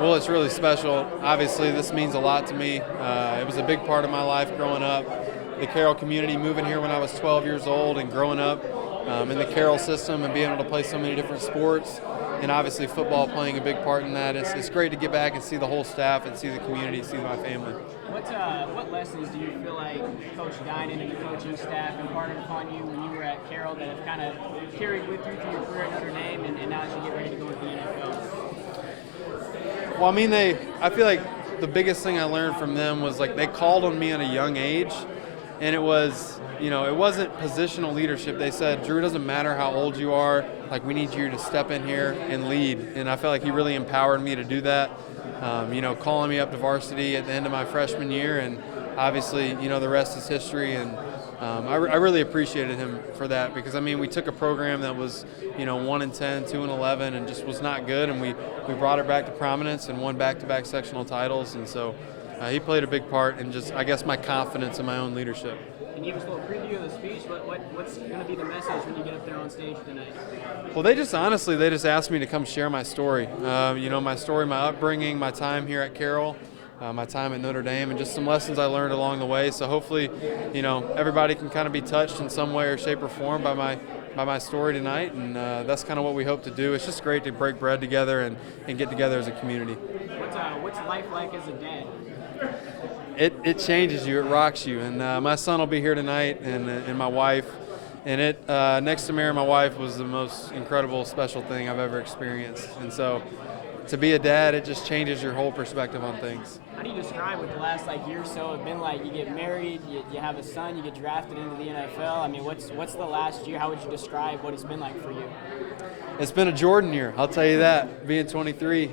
Well, it's really special. Obviously, this means a lot to me. It was a big part of my life growing up. The Carroll community, moving here when I was 12 years old and growing up in the Carroll system and being able to play so many different sports, and obviously football playing a big part in that. It's great to get back and see the whole staff and see the community, see my family. What lessons do you feel like Coach Dinan and the coaching staff imparted upon you when you were at Carroll that have kind of carried with you through your career at Notre Dame and now as you get ready to go into the NFL? Well, I mean, I feel like the biggest thing I learned from them was like they called on me at a young age, and it was, it wasn't positional leadership. They said, Drue, it doesn't matter how old you are, like we need you to step in here and lead. And I felt like he really empowered me to do that. Calling me up to varsity at the end of my freshman year, and obviously, the rest is history. And I really appreciated him for that because, I mean, we took a program that was, 1-10, 2-11, and just was not good, and we brought it back to prominence and won back-to-back sectional titles. And so he played a big part in just, I guess, my confidence in my own leadership. Can you give us a little preview of the speech? What's going to be the message when you get up there on stage tonight? Well, they just asked me to come share my story. My story, my upbringing, my time here at Carroll, my time at Notre Dame, and just some lessons I learned along the way. So hopefully, everybody can kind of be touched in some way or shape or form by my story tonight, and that's kind of what we hope to do. It's just great to break bread together and get together as a community. What's life like as a dad? It changes you, it rocks you, and my son will be here tonight, and my wife, and it next to marrying my wife was the most incredible, special thing I've ever experienced. And so to be a dad, it just changes your whole perspective on things. How do you describe what the last year or so have been like? You get married, you have a son, you get drafted into the NFL. I mean, what's the last year? How would you describe what it's been like for you? It's been a Jordan year, I'll tell you that, being 23.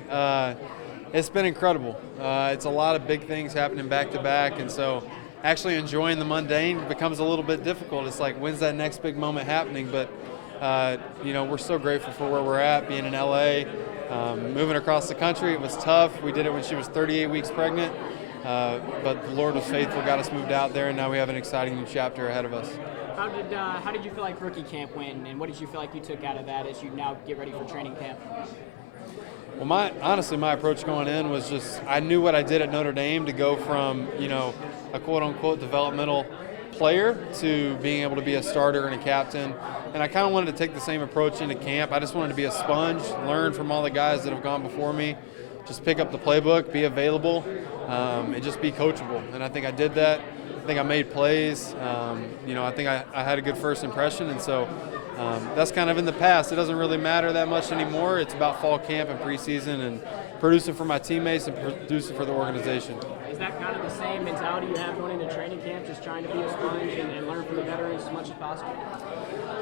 It's been incredible. It's a lot of big things happening back to back, and so actually enjoying the mundane becomes a little bit difficult. It's like, when's that next big moment happening? But we're so grateful for where we're at, being in LA, moving across the country. It was tough. We did it when she was 38 weeks pregnant, but the Lord was faithful, got us moved out there, and now we have an exciting new chapter ahead of us. How did you feel like rookie camp went, and what did you feel like you took out of that as you now get ready for training camp? Well, honestly, my approach going in was just, I knew what I did at Notre Dame to go from, a quote-unquote developmental player to being able to be a starter and a captain. And I kind of wanted to take the same approach into camp. I just wanted to be a sponge, learn from all the guys that have gone before me, just pick up the playbook, be available, and just be coachable. And I think I did that. I think I made plays. I think I had a good first impression, and so that's kind of in the past. It doesn't really matter that much anymore. It's about fall camp and preseason and producing for my teammates and producing for the organization. Is that kind of the same mentality you have going into training camp, just trying to be a sponge and learn from the veterans as much as possible?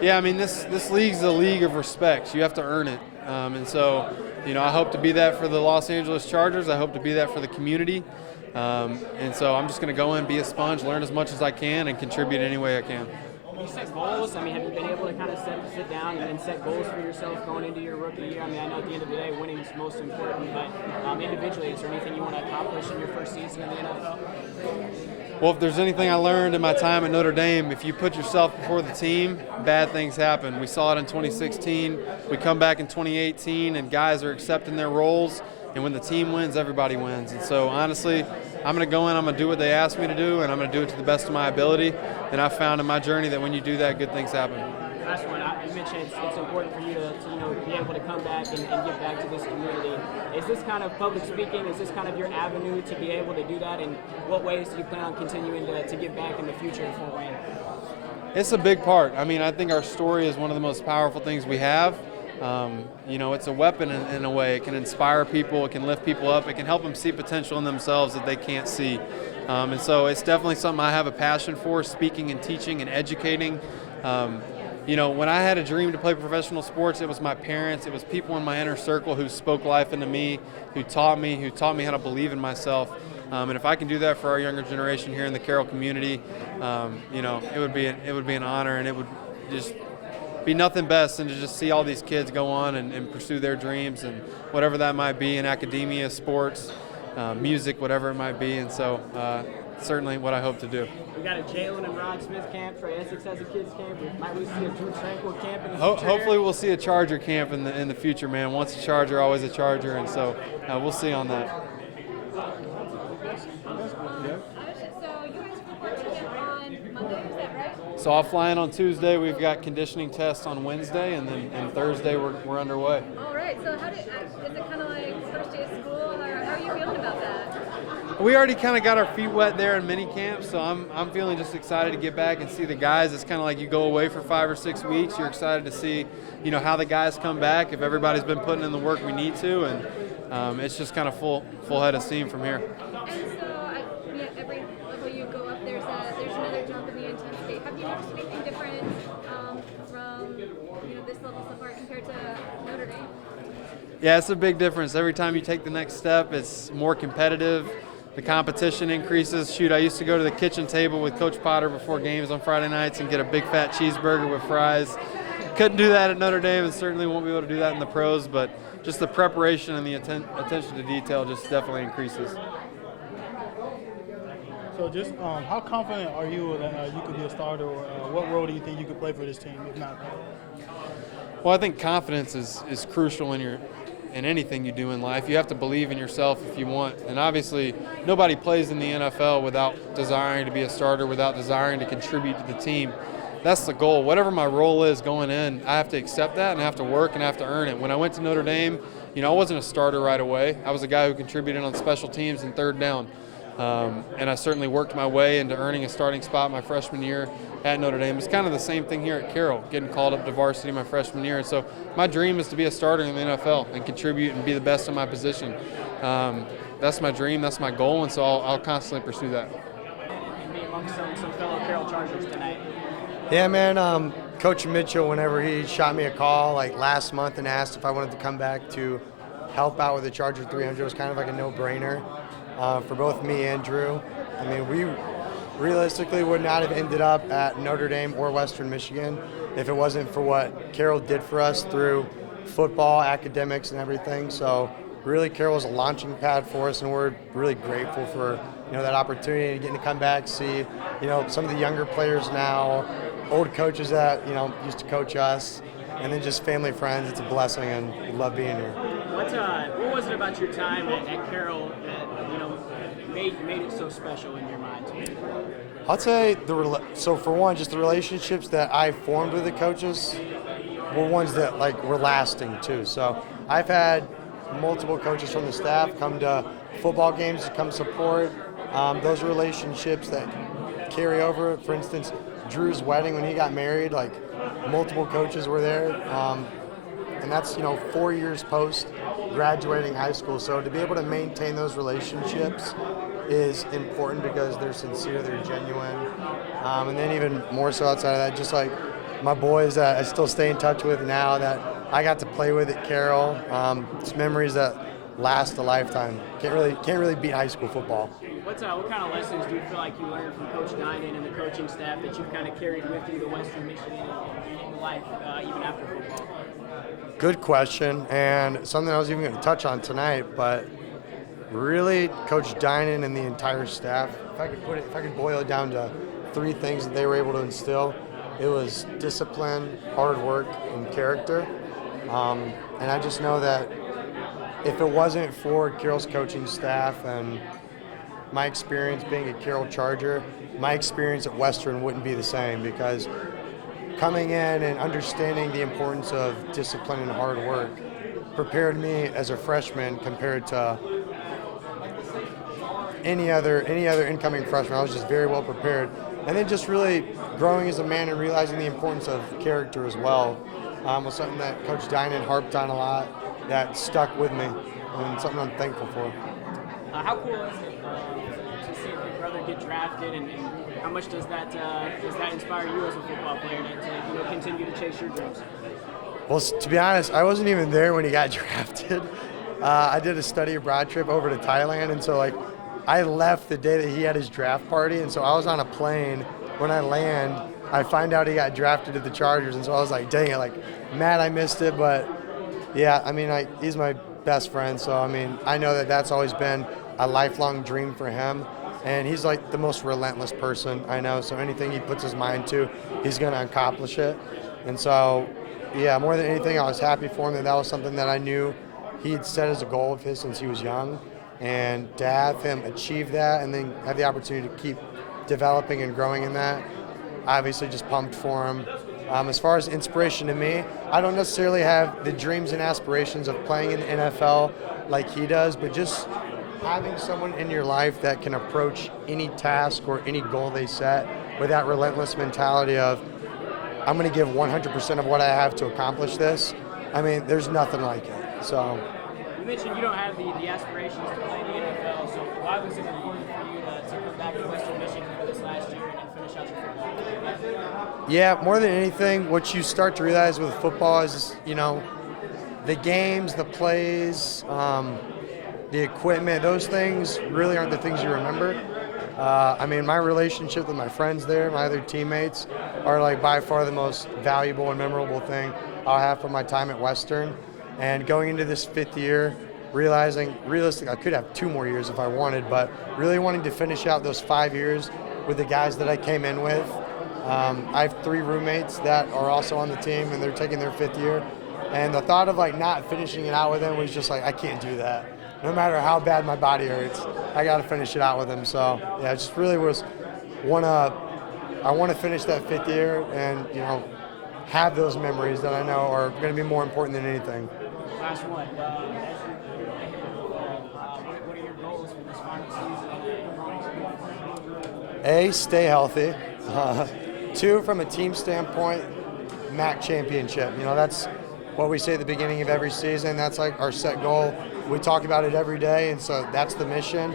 Yeah, I mean, this league's a league of respect. You have to earn it. And so, I hope to be that for the Los Angeles Chargers. I hope to be that for the community. And so I'm just going to go in, be a sponge, learn as much as I can, and contribute any way I can. Have you set goals? I mean, have you been able to kind of sit down and set goals for yourself going into your rookie year? I mean, I know at the end of the day, winning is most important, but individually, is there anything you want to accomplish in your first season in the NFL? Well, if there's anything I learned in my time at Notre Dame, if you put yourself before the team, bad things happen. We saw it in 2016. We come back in 2018, and guys are accepting their roles. And when the team wins, everybody wins. And so, honestly, I'm going to go in, I'm going to do what they ask me to do, and I'm going to do it to the best of my ability. And I've found in my journey that when you do that, good things happen. Last one, you mentioned it's important for you to be able to come back and give back to this community. Is this kind of public speaking? Is this kind of your avenue to be able to do that? And what ways do you plan on continuing to give back in the future in Fort Wayne? It's a big part. I mean, I think our story is one of the most powerful things we have. It's a weapon in a way. It can inspire people, it can lift people up, it can help them see potential in themselves that they can't see. And so it's definitely something I have a passion for, speaking and teaching and educating. When I had a dream to play professional sports, it was my parents, it was people in my inner circle who spoke life into me, who taught me how to believe in myself. And if I can do that for our younger generation here in the Carroll community, it would be an honor, and it would just be nothing best than to just see all these kids go on and pursue their dreams, and whatever that might be in academia, sports, music, whatever it might be. And so certainly what I hope to do. We got a Jalen and Rod Smith camp. Trey Essex has a kids camp. Might we see a Drue Tranquill camp in the future? Hopefully we'll see a Charger camp in the future, man. Once a Charger, always a Charger, and so we'll see on that. Yeah. So you guys report to camp on Monday, is that right? So I'll fly in on Tuesday. We've got conditioning tests on Wednesday, and then Thursday we're underway. All right. So is it kind of like first day of school, or how are you feeling about that? We already kind of got our feet wet there in mini camp, so I'm feeling just excited to get back and see the guys. It's kind of like you go away for 5 or 6 weeks. You're excited to see, how the guys come back, if everybody's been putting in the work we need to, and it's just kind of full head of steam from here. And so every level you go up, there's another jump in the intensity. Have you noticed anything different from this level so far compared to Notre Dame? Yeah, it's a big difference. Every time you take the next step, it's more competitive. The competition increases. Shoot, I used to go to the kitchen table with Coach Potter before games on Friday nights and get a big fat cheeseburger with fries. Couldn't do that at Notre Dame, and certainly won't be able to do that in the pros, but just the preparation and the attention to detail just definitely increases. So just how confident are you that you could be a starter, or what role do you think you could play for this team, if not? Well, I think confidence is crucial in anything you do in life. You have to believe in yourself if you want. And obviously, nobody plays in the NFL without desiring to be a starter, without desiring to contribute to the team. That's the goal. Whatever my role is going in, I have to accept that and I have to work and I have to earn it. When I went to Notre Dame, I wasn't a starter right away. I was a guy who contributed on special teams and third down. And I certainly worked my way into earning a starting spot my freshman year at Notre Dame. It's kind of the same thing here at Carroll, getting called up to varsity my freshman year. And so my dream is to be a starter in the NFL and contribute and be the best in my position. That's my dream, that's my goal, and so I'll constantly pursue that. And be amongst some fellow Carroll Chargers tonight. Yeah, man. Coach Mitchell, whenever he shot me a call last month and asked if I wanted to come back to help out with the Charger 300, it was kind of like a no-brainer for both me and Drue. I mean, we realistically would not have ended up at Notre Dame or Western Michigan if it wasn't for what Carroll did for us through football, academics, and everything. So really, Carroll was a launching pad for us, and we're really grateful for that opportunity and getting to come back, see some of the younger players now, old coaches that used to coach us, and then just family friends. It's a blessing, and we love being here. What was it about your time at Carroll that made it so special in your mind? I'd say so for one, just the relationships that I formed with the coaches were ones that were lasting too. So I've had multiple coaches from the staff come to football games to come support. Those are relationships that carry over. For instance, Drue's wedding, when he got married, multiple coaches were there, and that's 4 years post graduating high school. So to be able to maintain those relationships is important because they're sincere, they're genuine, and then even more so outside of that, just my boys that I still stay in touch with now that I got to play with at Carroll. It's memories that last a lifetime. Can't really beat high school football. What kind of lessons do you feel like you learned from Coach Dinan and the coaching staff that you've kind of carried with you to Western Michigan and life even after football? Good question, and something I was even going to touch on tonight, but really Coach Dinan and the entire staff, if I could boil it down to 3 things that they were able to instill, it was discipline, hard work, and character. And I just know that if it wasn't for Carroll's coaching staff and my experience being a Carroll Charger, my experience at Western wouldn't be the same, because coming in and understanding the importance of discipline and hard work prepared me as a freshman compared to any other incoming freshman. I was just very well prepared. And then just really growing as a man and realizing the importance of character as well was something that Coach Dinan harped on a lot, that stuck with me, and something I'm thankful for. How cool is it to see your brother get drafted, and how much does that inspire you as a football player to continue to chase your dreams? Well, to be honest, I wasn't even there when he got drafted. I did a study abroad trip over to Thailand, and so I left the day that he had his draft party, and so I was on a plane. When I land, I find out he got drafted to the Chargers, and so I was like, dang it, mad I missed it, but yeah, I mean, he's my best friend, so I mean, I know that that's always been a lifelong dream for him, and he's like the most relentless person I know. So anything he puts his mind to, he's going to accomplish it. And so, yeah, more than anything, I was happy for him that was something that I knew he had set as a goal of his since he was young. And to have him achieve that and then have the opportunity to keep developing and growing in that, obviously just pumped for him. As far as inspiration to me, I don't necessarily have the dreams and aspirations of playing in the NFL like he does, but just having someone in your life that can approach any task or any goal they set with that relentless mentality of, I'm going to give 100% of what I have to accomplish this. I mean, there's nothing like it. So. You mentioned you don't have the aspirations to play in the NFL, so why was it important for you to come back to Western Michigan for this last year and finish out your football career? Yeah, more than anything, what you start to realize with football is, the games, the plays, the equipment, those things really aren't the things you remember. My relationship with my friends there, my other teammates, are like by far the most valuable and memorable thing I'll have from my time at Western. And going into this 5th year, realizing realistically I could have 2 more years if I wanted, but really wanting to finish out those 5 years with the guys that I came in with. I have 3 roommates that are also on the team, and they're taking their 5th year. And the thought of like not finishing it out with them was just like, I can't do that. No matter how bad my body hurts, I got to finish it out with them. So yeah, it just really was I want to finish that 5th year and have those memories that I know are going to be more important than anything. Last one. What are your goals for this final season? A, stay healthy. 2, from a team standpoint, MAC championship. That's what we say at the beginning of every season. That's like our set goal. We talk about it every day, and so that's the mission.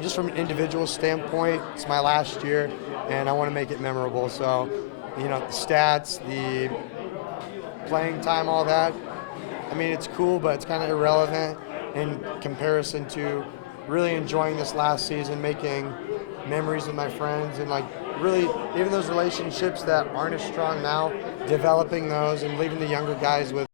Just from an individual standpoint, it's my last year, and I want to make it memorable. So, the stats, the playing time, all that, I mean, it's cool, but it's kind of irrelevant in comparison to really enjoying this last season, making memories with my friends, and like really even those relationships that aren't as strong now, developing those and leaving the younger guys with